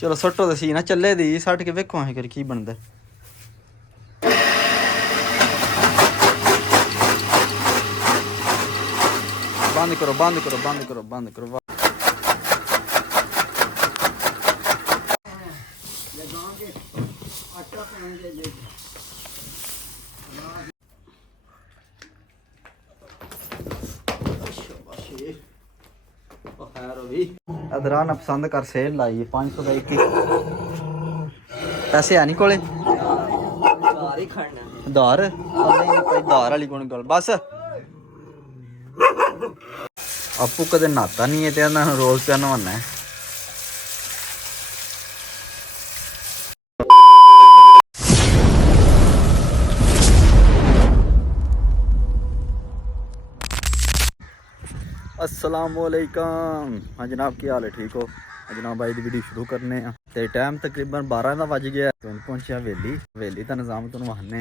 ਚਲੋ ਸੱਟੋ ਤੇ ਸੀ ਨਾ ਚੱਲੇ ਦੀ ਸੱਟ ਕੇ ਵੇਖੋ ਐ ਕਰ ਕੀ ਬਣਦਾ। ਬੰਦ ਕਰੋ ਬੰਦ ਕਰੋ ਬੰਦ ਕਰੋ ਬੰਦ ਕਰੋ। अदरा ना पसंद कर सेल लाई 500 का एक पैसे है नहीं कोले धार धार वाली कौन गल बस आपू कदे नहाता नहीं है तो रोज पे नहाना है। अस्सलामुअलैकुम। हाँ जनाब की हाल है ठीक हो जनाब भाई दी वीडियो शुरू करने हैं ते टाइम तकरीबन 12 का बज गया तुम पहुंचे हवेली हवेली का निज़ाम तुम वहाने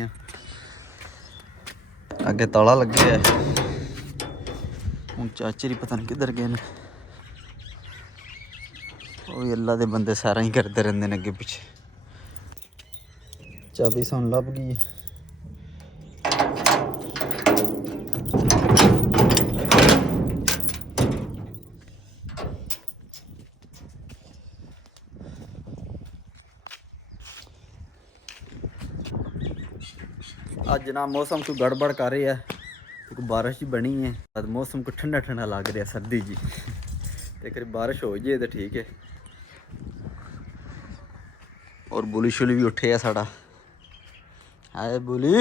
अगे ताला लगे है हूँ चाचरी पता नहीं किधर गए वो अल्लाह के बंदे सारा ही करते रहते हैं अगे पिछे। चाबी सानू लभ गई अज ना मौसम को गड़बड़ कर रही है क्योंकि बारिश ही बनी है अब मौसम को ठंडा ठंडा लग रहा सर्दी जी तो करीब बारिश हो जाए तो ठीक है। और बुली शुली भी उठे है साड़ा है बुली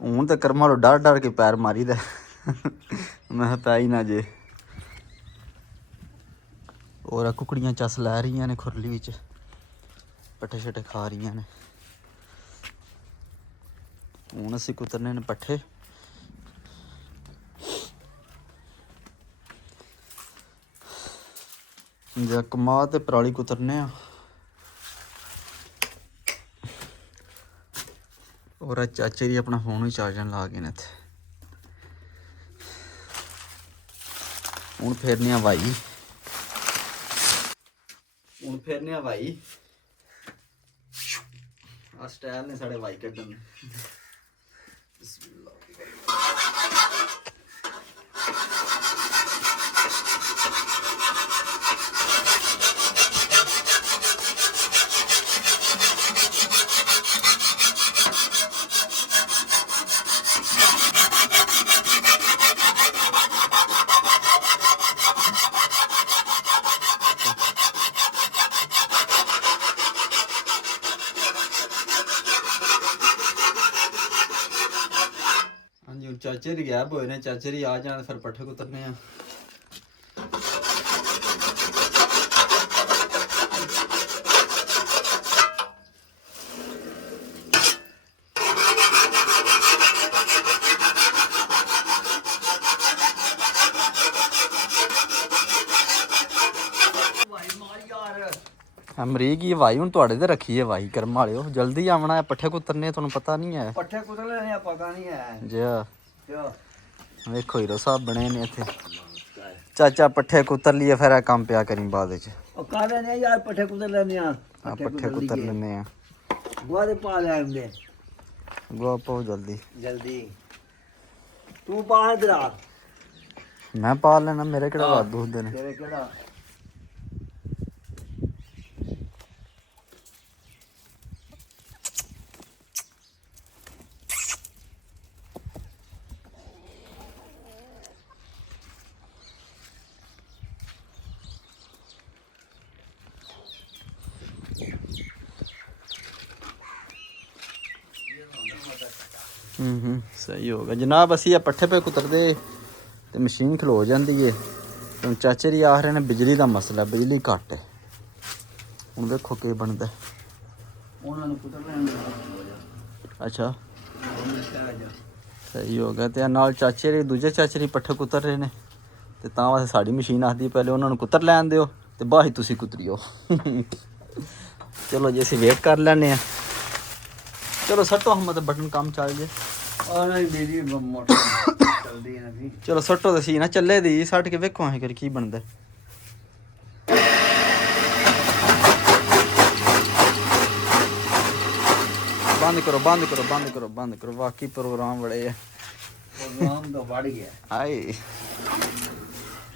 हूँ तो कर्मा डर डर के पैर मारी दे मैं पै ही ना जे। और कुकड़ियाँ चस लै रही ने खुरली विच पट्ठे शट्ठे खा रही ने हूँ असी कुतरने ने पट्ठे कमा ते पराली कुतरने और चाचे जी अपना फोन भी चार्जर ला गए ने इत्थे हूँ फेरने हवाई हूँ फेरने हवाई आ स्टाइल ने साढ़े हवाई कड्ढन चाचे री गैप होए ने चाचे री आ जान फिर पट्ठे कुतरने हैं। अमरीक ही हवाई हूँ तुहाडे ते रखी है हवाई कर्म वालिओ जल्दी आवना है पट्ठे कुतरने तुहानू पता नहीं है पट्ठे कुतरने पता नहीं है जी वेखो हीरो साहब बने ने इत्थे चाचा पट्ठे कुतर लिए फिर काम पिया करी बाद विच कर लेने यार पट्ठे कुतर लेने पट्ठे कुतर लेने गोहा दे पा ले आंदे गोहा पाओ जल्दी जल्दी तू पा इधर आ मैं पा लेना मेरे केड़ा वादू होंदे ने तेरे केड़ा सही होगा जनाब असी पट्ठे पे कुतरदे तो मशीन खलो जाती है तो चाचे जी आख रहे ने बिजली का मसला बिजली घट है हूँ देखो के बनता अच्छा सही हो गया तो नाल चाचे रे दूजे चाचे री पट्ठे कुतर रहे ने ते तां वास्ते साड़ी मशीन आखदी पहले उन्होंने कुतर लैन दिओ ते बाही तुसी कुतरियो चलो जी असीं वेट कर लैने आ चलो सट्टो हम मतलब बटन काम चल जे और दीदी मोटर ਨਹੀਂ ਚਲੋ ਸੱਟੋ ਤੇ ਸੀ ਨਾ ਚੱਲੇ ਦੀ ਸੱਟ ਕੇ ਵੇਖੋ ਅਸੀਂ ਕਰ ਕੀ ਬਣਦਾ ਬੰਦ ਕਰੋ ਬੰਦ ਕਰੋ ਬੰਦ ਕਰੋ ਬੰਦ ਕਰੋ ਬਾਕੀ ਪ੍ਰੋਗਰਾਮ ਬੜੇ ਆ ਪ੍ਰੋਗਰਾਮ ਤਾਂ ਵੜ ਗਿਆ ਆਏ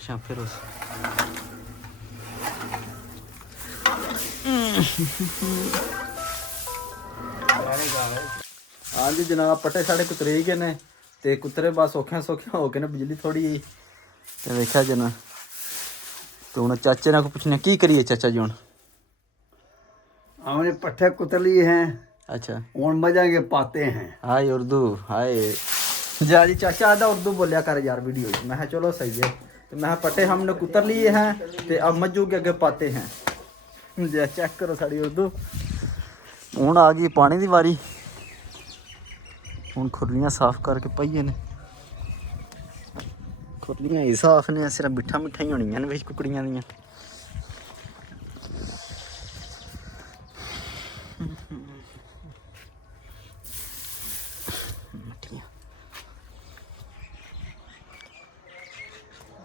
ਸ਼ਾਂ ਫਿਰ ਉਸ ਹਾਂਜੀ ਜਨਾਬ ਪੱਟੇ ਸਾਡੇ ਕੁਤਰੇ ਗਏ ਨੇ ਤੇ ਕੁਤਰੇ ਬਸ ਔਖਿਆਂ ਸੌਖਿਆਂ ਹੋ ਕੇ ਨਾ ਬਿਜਲੀ ਥੋੜੀ ਤੇ ਵੇਖਿਆ ਜਨਾ ਤੇ ਹੁਣ ਚਾਚੇ ਨਾਲ ਕੋ ਪੁੱਛਣਾ ਕੀ ਕਰੀਏ ਚਾਚਾ ਜੀ ਹੁਣ हमने पट्टे कुतर लिए हैं अच्छा और मजा के पाते हैं हाय उर्दू हाय जा जी चाचा आधा उर्दू बोलिया कर यार वीडियो में कहा चलो सही है तो मैं पट्टे हमने कुतर लिए हैं तो अब मज्जू के आगे पाते हैं जा चेक करो साड़ी उर्दू हूँ आ गई पानी की वारी हूँ खुरलियाँ साफ करके पाइए ने खुरलियाँ ही साफ ने सिर्फ मिठा मिठा ही होनी ने कुकड़ियाँ दियाँ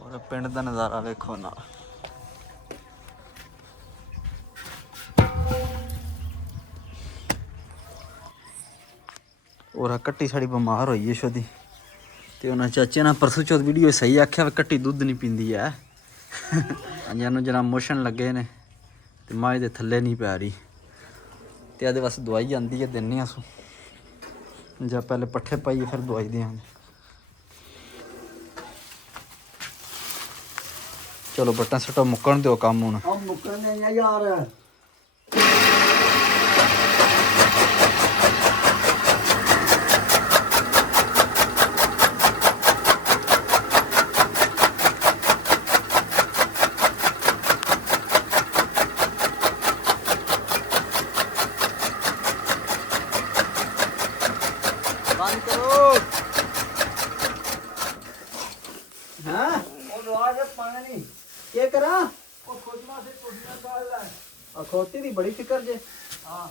और पिंड का नज़ारा वेखो ना और कट्टी साड़ी बीमार होई है शोदी ते उन्हें चाचे ने परसों चौथ वीडियो सही आख्या कट्टी दुद्ध नहीं पींदी है अजानू जना मोशन लगे ने ते माए दे थल्ले नहीं पै रही ते आदे बस दवाई आंदी है दिन्ने अस जां पहले पट्ठे पाइए फिर दवाई देंगे चलो बट्टा सट्टा मुक्कन दो काम हूँ अब मुकरने हैं यार बंद करो हाँ और आज पानी क्या करा और खुदमा से कुछ निकाल ला अखोती दी बड़ी फिक्र जे हाँ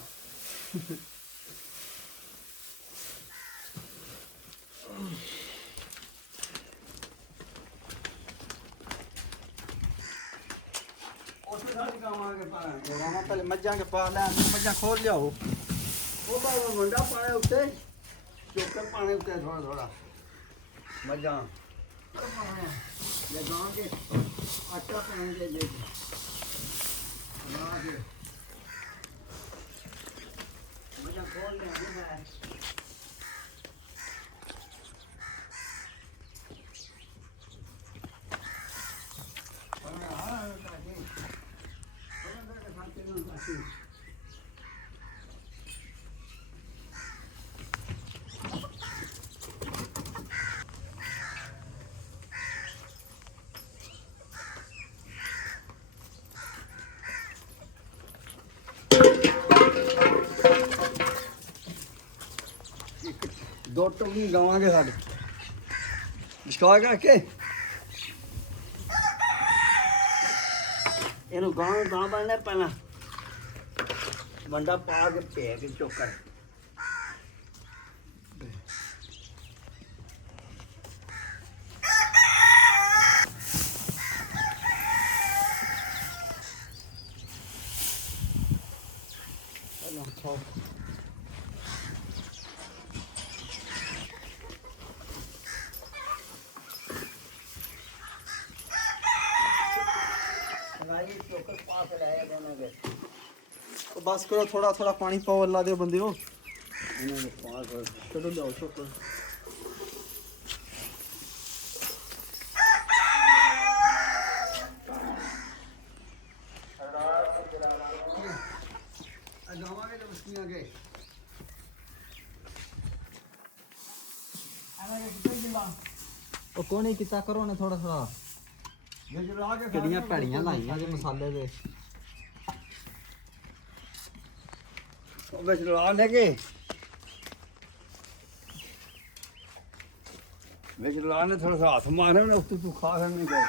पहले मज्जा के पा ले मज्जा खोल जाओ वो बाबा मंडा पाने उठे चोकर पाने उठे थोड़ा थोड़ा मजा ये गांव के आटा पाने के लिए मजा खोल ले दो टोकरी गवांगे साढ़े विश्वास करके ਇਹਨੂੰ ਗਾਂ ਬਣਨਾ ਪੈਣਾ ਮੰਡਾ ਪਾ ਕੇ ਭੇ ਕੇ ਚੋਕਰ तो बस करो थोड़ा थोड़ा पानी पाओ अल्लाह दे बंदे हो चलो जाओ छोकर ਉਹ ਕੋਈ ਨਹੀਂ ਕੀਤਾ ਕਰੋ ਨਾ ਥੋੜਾ ਥੋੜਾ ਕਿਹੜੀਆਂ ਭੈੜੀਆਂ ਲਾਈਆਂ ਜੇ ਮਸਾਲੇ ਦੇ ਵਿੱਚ ਲਾ ਲੈ ਕੇ ਵਿੱਚ ਲਾ ਨੇ ਥੋੜਾ सा ਹੱਥ ਮਾਰੇ ਨਾ ਉੱਤੇ ਤੂੰ ਖਾ ਨਹੀਂ ਗਏ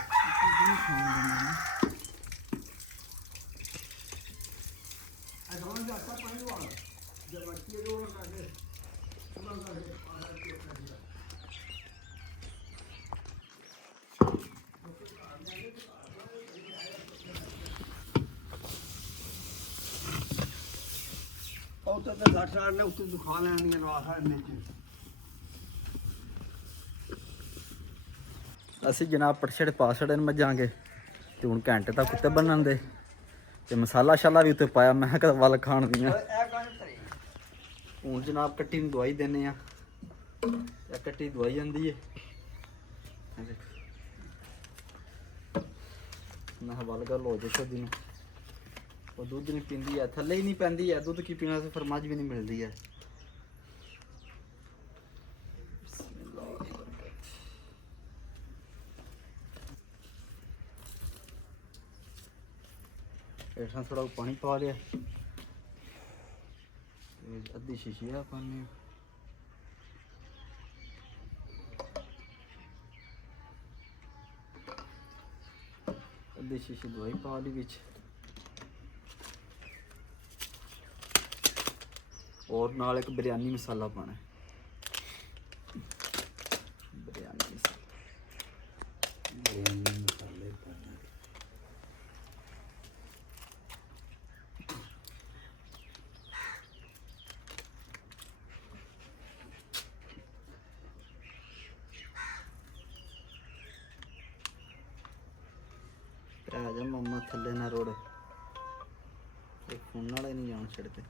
ਅਗਵਾਂ ਦਾ ਅੱਛਾ ਪਾਣੀ ਵਾਲਾ ਜਦ ਬੱਚੇ ਰੋਣ ਲੱਗੇ ਉਹਨਾਂ ਦਾ ਤਾਂ ਘਾਟਾ ਨੇ ਉੱਤੇ ਦੁਖਾ ਲੈਣੀਆਂ ਰਵਾਖਾ ਨੇ ਅਸੀਂ ਜਨਾਬ ਪਟਛੜ ਪਾਸੜ ਮੱਜਾਂਗੇ ਤੇ ਹੁਣ ਘੰਟੇ ਤੱਕ ਉੱਤੇ ਬੰਨਣ ਦੇ ਤੇ ਮਸਾਲਾ ਸ਼ਾਲਾ ਵੀ ਉੱਤੇ ਪਾਇਆ ਮੈਂ ਕਿਹਾ ਵੱਲ ਖਾਣ ਦੀਆਂ। ਹੁਣ ਜਨਾਬ ਕੱਟੀ ਨੂੰ ਦਵਾਈ ਦਿੰਨੇ ਆ, ਇਹ ਕੱਟੀ ਦਵਾਈ ਜਾਂਦੀ ਹੈ ਮੈਂ ਵੱਲ ਗੱਲ ਹੋ ਜੇ ਸ਼ੋਦੀ ਨੂੰ ਉਹ ਦੁੱਧ ਨਹੀਂ ਪੀਂਦੀ ਹੈ, ਥੱਲੇ ਹੀ ਨਹੀਂ ਪੈਂਦੀ ਹੈ ਦੁੱਧ ਕੀ ਪੀਣਾ ਤੇ ਫਿਰ ਮੱਝ ਵੀ ਨਹੀਂ ਮਿਲਦੀ ਹੈ। ਹੇਠਾਂ ਥੋੜਾ ਪਾਣੀ ਪਾ ਲਿਆ, ਅੱਧੀ ਸ਼ੀਸ਼ੀ ਆ ਪਾਣੀ ਅੱਧੀ ਸ਼ੀਸ਼ੀ ਦਵਾਈ ਪਾ ਲਈ ਵਿੱਚ और नाल एक बिरयानी मसाला पाना है, बिरयानी मसाले पाना आजा मम्मा थले ना रोड फोन वाले नहीं जान छड़ते।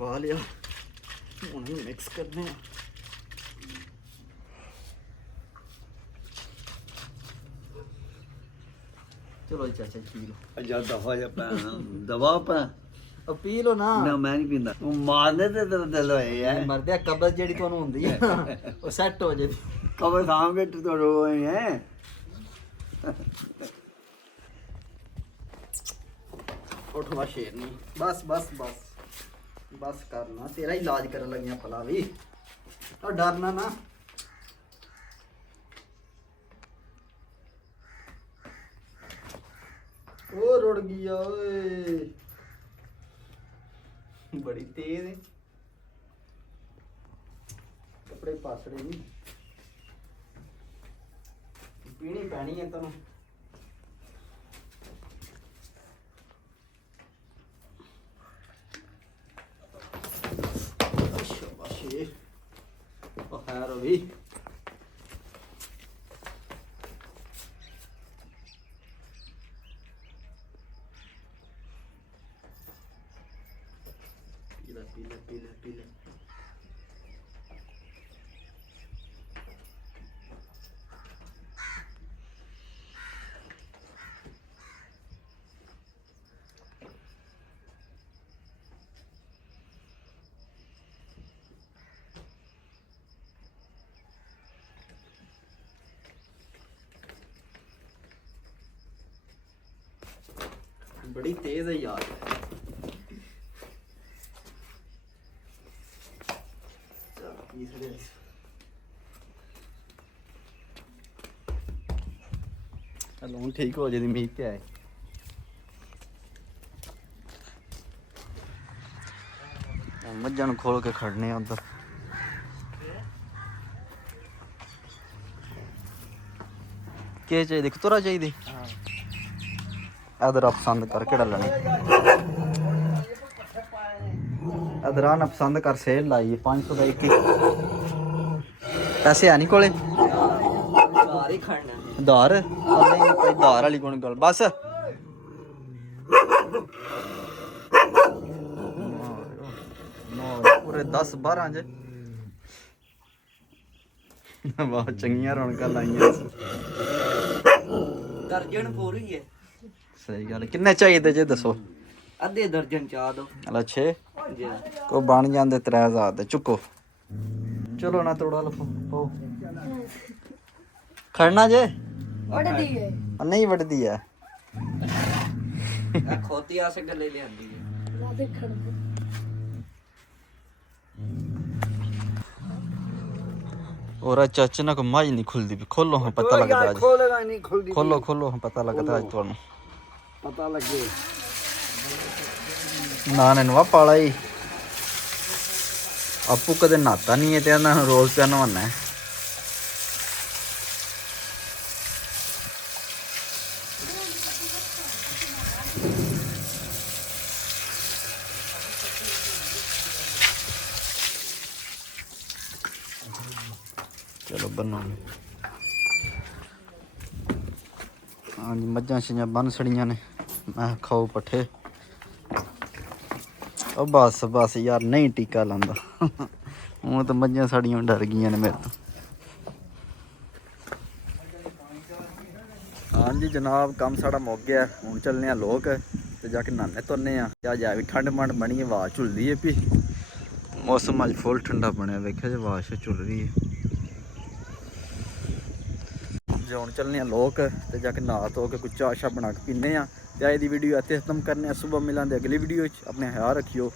पा लिया उन्हें मिक्स करने हैं। चलो चाचा पी लो अच्छा दफा जा दवा पा अब पी लो ना मैं नहीं पींदा तू मारने ते तेरा दिल होए है मरदे कब्ज जेड़ी ਤੁਹਾਨੂੰ ਹੁੰਦੀ ਹੈ ਉਹ ਸੈੱਟ ਹੋ ਜੇ कबर साम के तो रोए हैं उठवा शेरनी बस बस बस बस करना तेरा इलाज कर लगिया भला भी और डरना ना ओ रुड़ गया ओए बड़ी तेज है कपड़े पासड़े नहीं पीनी पैनी है तेन खैर भी पीला पीला पीला पीला बड़ी तेज है यार चलो हूँ ठीक हो जाए मीह पे आए मज्झां नूं खोल के खड़ने उधर क्या चाहिए तुरा चाहिए इधर पसंद कर केड़ा लेनी इधर आना पसंद कर सेल लाई 500 का एक पैसे है नहीं कोले धार धार वाली कौन गल बस पूरे 10-12 च बहुत चंगियां रौनकां लाइयां दर्जन पूरी है सही गल किन्ने चाहिए जे दसो अद्धे दर्जन चाह दो अला 6 को बन जाते 3000 दे चुको चलो ना तोड़ा लो खड़ना जे नहीं वटदी है खोती आसे गले ले आंदी है और आज चाचे ना को माज नहीं खुलती भी खोलो हाँ पता तो लगता यार आज खोलेगा नहीं खुलती खोलो खोलो हाँ पता लगता आज तुहानू पता लगे ना ने नवा पाला ही आपू कदे नहाता नहीं है ते ना रोज पे नहाना है चलो बनो हाँ जी मझां छियां बन छड़ियां ने मैं खाओ पट्ठे ओ बस बस यार नहीं टीका लांदा हूँ तो मझां साड़ियां डर गईयां ने मेरे तो हाँ जी जनाब काम साड़ा मुक गया हूँ चलने लोग ते जाके नहाने धोने अज है भी ठंड मंड बनी हवा झुलदी है भी मौसम अज फुल ठंडा बनया वेख्या जी हवा झुल रही है जे हूँ चलने लोग ते जाके नहा धो के कुछ चाह शाह बना के पीने ते अज दी वीडियो इत्थे खत्म करने सुबह मिलांगे अगली वीडियो अपने ख्याल रखियो।